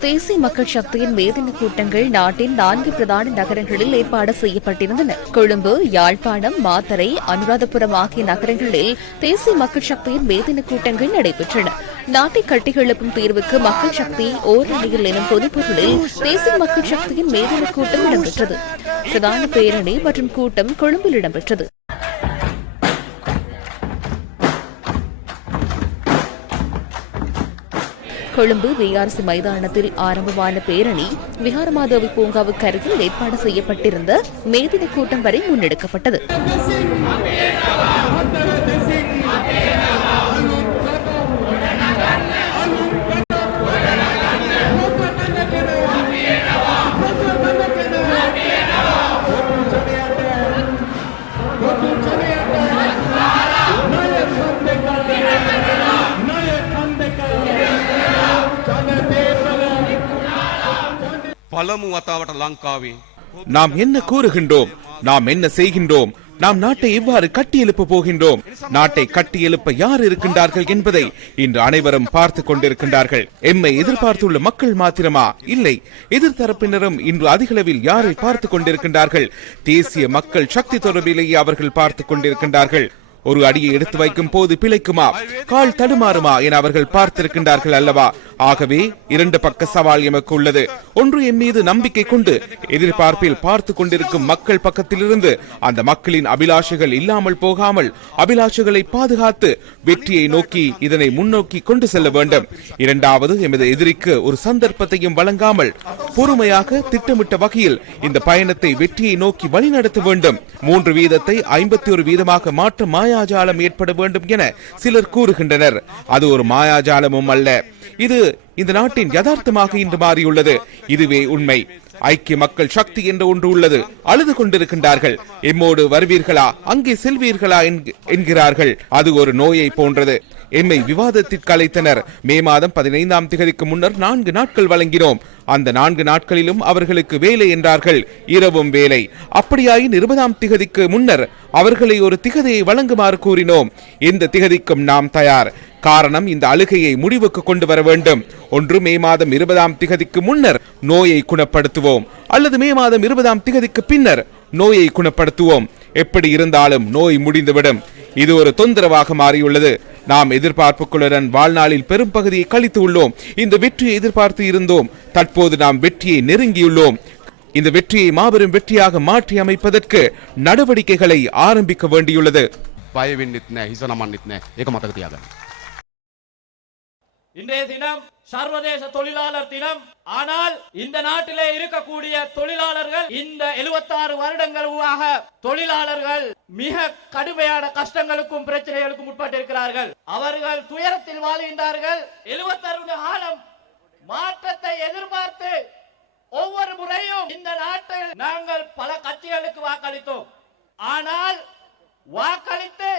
தேசிய மக்கள் சக்தியின் மேதின கூட்டங்கள் நாட்டின் நான்கு பிரதான நகரங்களில் ஏற்பாடு செய்யப்பட்டிருந்தன. கொழும்பு யாழ்ப்பாணம் மாத்தரை அனுராதபுரம் ஆகிய நகரங்களில் தேசிய மக்கள் சக்தியின் மேதின கூட்டங்கள் நடைபெற்றன. நாட்டை கட்டிகெழுப்பும் தீர்வுக்கு மக்கள் சக்தி ஓரணியில் எனும் பொதுப்பொருளில் தேசிய மக்கள் சக்தியின் மேதின கூட்டம் இடம்பெற்றது. பிரதான பேரணி மற்றும் கூட்டம் கொழும்பில் இடம்பெற்றது. கொழும்பு விஆர்சி மைதானத்தில் ஆரம்பமான பேரணி விஹாரமாதேவி பூங்காவுக்கு அருகில் ஏற்பாடு செய்யப்பட்டிருந்த மேதின கூட்டம் வரை முன்னெடுக்கப்பட்டது. පළමු වතාවට ලංකාවේ நாம் என்ன கூறுகின்றோம் நாம் என்ன செய்கின்றோம் நாம் நாட்டை எவ்வாறு கட்டியெழுப்ப போகின்றோம் நாட்டை கட்டியெழுப்ப யார் இருக்கின்றார்கள் என்பதை இன்று அனைவரும் பார்த்துக் கொண்டிருக்கின்றார்கள் எம்மை எதிர்பார்த்துள்ள மக்கள் மாத்திரமா இல்லை எதிர்த்தரப்பினரும் இன்று அதிகளவில் யாரை பார்த்துக் கொண்டிருக்கின்றார்கள் தேசிய மக்கள் சக்தி தொடர்பிலேயே அவர்கள் பார்த்துக் கொண்டிருக்கின்றார்கள் ஒரு அடியை எடுத்து வைக்கும் போது பிழைக்குமா? கால் தடுமாறுமா என அவர்கள் பார்த்திருக்கின்றார்கள் அல்லவா? ஆகவே இரண்டு பக்க சவால் எமக்கு உள்ளது. ஒன்று என் மீது நம்பிக்கை கொண்டு எதிர்பார்ப்பில் பார்த்து கொண்டிருக்கும் மக்கள் பக்கத்திலிருந்து அந்த மக்களின் அபிலாஷைகள் இல்லாமல் போகாமல் அபிலாஷைகளை பாதுகாத்து வெற்றியை நோக்கி இதனை முன்னோக்கி கொண்டு செல்ல வேண்டும். இரண்டாவது எமது எதிரிக்கு ஒரு சந்தர்ப்பத்தையும் வழங்காமல் பொறுமையாக திட்டமிட்ட வகையில் இந்த பயணத்தை வெற்றியை நோக்கி வழிநடத்த வேண்டும். மூன்று வீதத்தை ஐம்பத்தி ஒரு வீதமாக மாற்ற மாயாஜாலம் ஏற்பட வேண்டும் என சிலர் கூறுகின்றனர். அது ஒரு மாயாஜாலமும் அல்ல. இது இந்த நாட்டின் யதார்த்தமாக இன்று மாறியுள்ளது. இதுவே உண்மை. ஐக்கிய மக்கள் சக்தி என்று ஒன்று உள்ளது. அழுது கொண்டிருக்கின்றார்கள். எம்மோடு வருவீர்களா? அங்கே செல்வீர்களா என்கிறார்கள். அது ஒரு நோயை போன்றது. எம்மை விவாதத்திற்கு அழைத்தனர். மே மாதம் பதினைந்தாம் திகதிக்கு முன்னர் நான்கு நாட்கள் வழங்கினோம். அந்த நான்கு நாட்களிலும் அவர்களுக்கு வேலை என்றார்கள். இரவும் வேலை. அப்படியாயின் இருபதாம் திகதிக்கு முன்னர் அவர்களை ஒரு திகதியை வழங்குமாறு கூறினோம். இந்த திகதிக்கும் நாம் தயார். காரணம் இந்த அழுகையை முடிவுக்கு கொண்டு வர வேண்டும். ஒன்று மே மாதம் இருபதாம் திகதிக்கு முன்னர் நோயை குணப்படுத்துவோம். அல்லது மே மாதம் இருபதாம் திகதிக்கு பின்னர் நோயை குணப்படுத்துவோம். எப்படி இருந்தாலும் நோய் முடிந்துவிடும். இது ஒரு தொந்தரவாக மாறியுள்ளது. நாம் எதிர்பார்ப்புகளுடன் வாழ்நாளில் பெரும் பகுதியை கழித்து உள்ளோம். இந்த வெற்றியை எதிர்பார்த்து இருந்தோம். தற்போது நாம் வெற்றியை நெருங்கியுள்ளோம். இந்த வெற்றியை மாபெரும் வெற்றியாக மாற்றி அமைப்பதற்கு நடவடிக்கைகளை ஆரம்பிக்க வேண்டியுள்ளது. இன்றைய தினம் சர்வதேச தொழிலாளர் தினம். ஆனால் இந்த நாட்டிலே இருக்கக்கூடிய தொழிலாளர்கள் இந்த எழுபத்தாறு வருடங்களாக தொழிலாளர்கள் மிக கடுமையான கஷ்டங்களுக்கும் பிரச்சனைகளுக்கும் உட்பட்டிருக்கிறார்கள். அவர்கள் துயரத்தில் வாழ்கின்றார்கள். 76 காலம் மாற்றத்தை எதிர்பார்த்து ஒவ்வொரு முறையும் இந்த நாட்டில் நாங்கள் பல கட்சிகளுக்கு வாக்களித்தோம். ஆனால் வாக்களித்து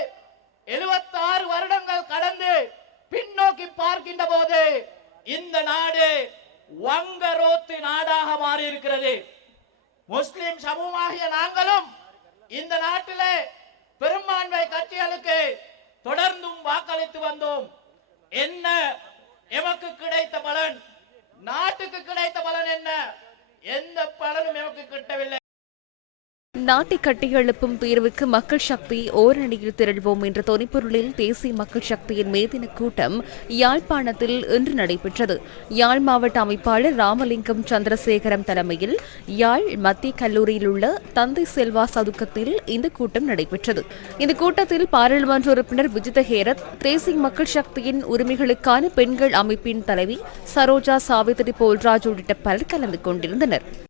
76 வருடங்கள் கடந்து பின்னோக்கி பார்க்கின்ற போது இந்த நாடு வங்கரோத்து நாடாக மாறி இருக்கிறது முஸ்லிம் சமூகமாகிய நாங்களும் இந்த நாட்டிலே பெரும்பான்மை கட்சிகளுக்கு தொடர்ந்தும் வாக்களித்து வந்தோம். என்ன? எமக்கு கிடைத்த பலன். நாட்டுக்கு கிடைத்த பலன் என்ன? எந்த பலனும் எமக்கு கிட்டவில்லை. நாட்டை கட்டியெழுப்பும் தீர்வுக்கு மக்கள் சக்தி ஓரணியில் திரள்வோம் என்ற தொனிப்பொருளில் தேசிய மக்கள் சக்தியின் மேதின கூட்டம் யாழ்ப்பாணத்தில் இன்று நடைபெற்றது. யாழ் மாவட்ட அமைப்பாளர் ராமலிங்கம் சந்திரசேகரம் தலைமையில் யாழ் மத்திய கல்லூரியில் உள்ள தந்தை செல்வா சதுக்கத்தில் இந்த கூட்டம் நடைபெற்றது. இந்த கூட்டத்தில் பாராளுமன்ற உறுப்பினர் விஜித ஹேரத் தேசிய மக்கள் சக்தியின் உரிமைகளுக்கான பெண்கள் அமைப்பின் தலைவி சரோஜா சாவித்திரி போல்ராஜ் உள்ளிட்ட பலர் கலந்து கொண்டிருந்தனர்.